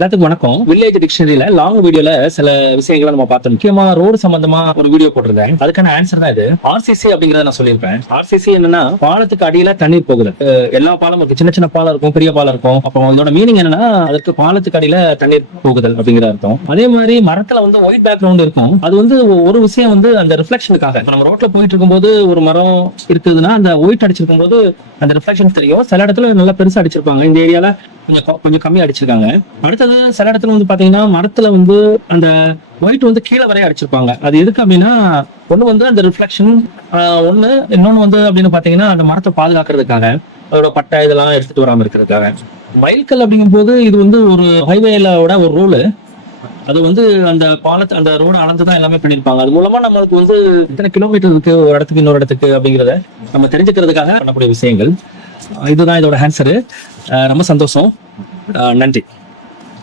எல்லாத்துக்கும் வணக்கம். Village டிக்ஷனரியில long வீடியோல சில விஷயங்களை நம்ம பார்த்தோம். முக்கியமா ரோடு சம்பந்தமா ஒரு வீடியோ போட்டிருந்தேன். அதுக்கான ஆன்சர் தான் இது. ஆர்சிசி அப்படிங்கறத நான் சொல்லியிருப்பேன். ஆர்சிசி என்னன்னா, பாலத்துக்கு அடியில தண்ணீர் போகுது. எல்லா பாலம் இருக்கு, சின்ன சின்ன பாலம் இருக்கும், பெரிய பாலம் இருக்கும். அப்போ இதோட மீனிங் என்னன்னா, அதற்கு பாலத்துக்கு அடியில தண்ணீர் போகுதல் அப்படிங்கிற அர்த்தம். அதே மாதிரி மரத்துல ஒயிட் பேக்ரவுண்ட் இருக்கும். அது ஒரு விஷயம் அந்த ரிஃப்ளெக்ஷனுக்காக. நம்ம ரோட்ல போயிட்டு இருக்கும்போது ஒரு மரம் இருக்குதுன்னா அந்த ஒயிட் அடிச்சிருக்கும் போது அந்த ரிஃப்ளெக்ஷன் தெரியும். சில இடத்துல நல்லா பெருசா அடிச்சிருப்பாங்க. இந்த ஏரியால கொஞ்சம் கம்மி அடிச்சிருக்காங்க. அடுத்தது சில இடத்துல பாத்தீங்கன்னா மரத்துல அந்த ஒயிட் கீழே வரைய அடிச்சிருப்பாங்க. அது எதுக்கு அப்படின்னா, ஒண்ணு அந்த ரிஃப்ளெக்ஷன், இன்னொன்னு அப்படின்னு பாத்தீங்கன்னா அந்த மரத்தை பாதுகாக்கிறதுக்காக, அதோட பட்டை இதெல்லாம் எடுத்துட்டு வராம இருக்கிறதுக்காக. மைல்கல் அப்படிங்கும் போது இது ஒரு ஹைவேலோட ஒரு ரூலு. அது அந்த பாலத்தை அந்த ரோடு அளந்துதான் எல்லாமே பண்ணிருப்பாங்க. அது மூலமா நம்மளுக்கு எத்தனை கிலோமீட்டர் இருக்கு ஒரு இடத்துக்கு இன்னொரு இடத்துக்கு அப்படிங்கிறத நம்ம தெரிஞ்சுக்கிறதுக்காக பண்ணக்கூடிய விஷயங்கள். இதுதான் இதோட ஆன்சரு. ரொம்ப சந்தோஷம். நன்றி.